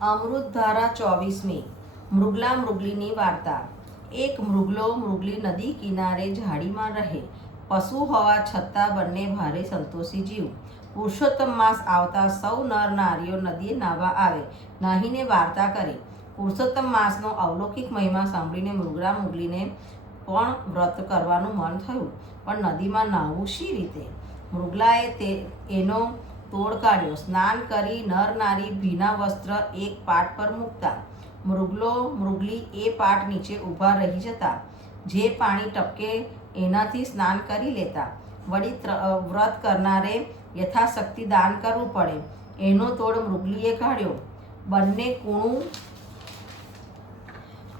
અમૃતધારા 24મી મૃગલા મૃગલીની વાર્તા। એક મૃગલો મૃગલી નદી કિનારે ઝાડીમાં રહે। પશુ હોવા છતાં બંને ભારે સંતોષી જીવ। પુરુષોત્તમ માસ આવતા સૌ નર નારીઓ નદીએ નાહવા આવે, નાહીને વાર્તા કરે। પુરુષોત્તમ માસનો અવલૌકિક મહિમા સાંભળીને મૃગલા મૃગલીને પણ વ્રત કરવાનું મન થયું, પણ નદીમાં નાહવું શી રીતે? મૃગલાએ એનો તોડ કાઢ્યો। સ્નાન કરી નર નારી ભીના વસ્ત્ર એક પાટ પર મૂકતા મૃગલો મૃગલી એ પાટ નીચે ઊભા રહી જતા। જે પાણી ટપકે એનાથી સ્નાન કરી લેતા। વળી વ્રત કરનારે યથાશક્તિ દાન કરવું પડે, એનો તોડ મૃગલીએ કાઢ્યો। બંને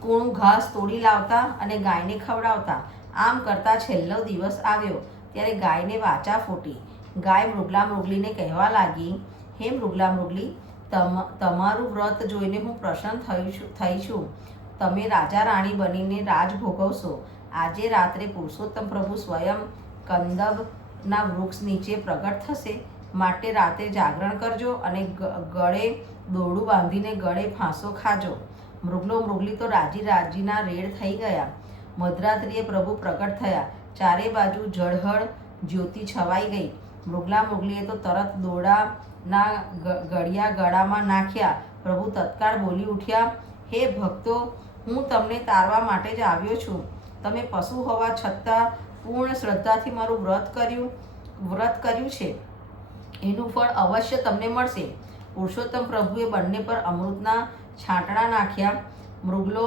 કૂણું ઘાસ તોડી લાવતા અને ગાયને ખવડાવતા। આમ કરતા છેલ્લો દિવસ આવ્યો ત્યારે ગાયને વાચા ફૂટી। ગાય મૃગલા મૃગલીને કહેવા લાગી, હે મૃગલા મૃગલી, તમારું વ્રત જોઈને હું પ્રસન્ન થઈ છું। તમે રાજા રાણી બનીને રાજ ભોગવશો। આજે રાત્રે પુરુષોત્તમ પ્રભુ સ્વયં કંદબના વૃક્ષ નીચે પ્રગટ થશે, માટે રાતે જાગરણ કરજો અને ગળે દોરડું બાંધીને ગળે ફાંસો ખાજો। મૃગલો મૃગલી તો રાજીના રેડ થઈ ગયા। મધરાત્રિએ પ્રભુ પ્રગટ થયા। ચારે બાજુ ઝળહળ જ્યોતિ છવાઈ ગઈ। મૃગલા મૃગલીએ તો તરત દોરડાના ગળિયા ગળામાં નાખ્યા। પ્રભુ તત્કાળ બોલી ઉઠ્યા, હે ભક્તો, હું તમને તારવા માટે જ આવ્યો છું। તમે પશુ હોવા છતાં પૂર્ણ શ્રદ્ધાથી મારું વ્રત કર્યું છે, એનું ફળ અવશ્ય તમને મળશે। પુરુષોત્તમ પ્રભુએ બંને પર અમૃતના છાંટણા નાખ્યા। મૃગલો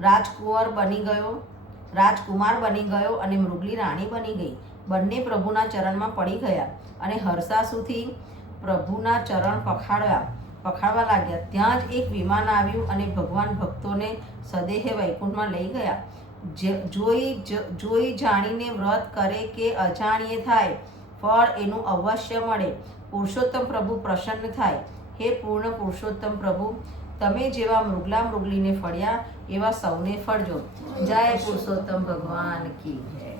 રાજકુમાર બની ગયો અને મૃગલી રાણી બની ગઈ। બંને પ્રભુના ચરણમાં પડી ગયા અને હરસાસુથી પ્રભુના ચરણ પખાળવા લાગ્યા। ત્યાં જ એક વિમાન આવ્યું અને ભગવાન ભક્તોને સદેહે વૈકુંઠમાં લઈ ગયા। જોઈ જાણીને વ્રત કરે કે અજાણીએ થાય, ફળ એનું અવશ્ય મળે। પુરુષોત્તમ પ્રભુ પ્રસન્ન થાય। હે પૂર્ણ પુરુષોત્તમ પ્રભુ, તમે જેવા મૃગલા મૃગલીને ફળ્યા એવા સૌને ફળજો। જય પુરુષોત્તમ ભગવાન કી જય।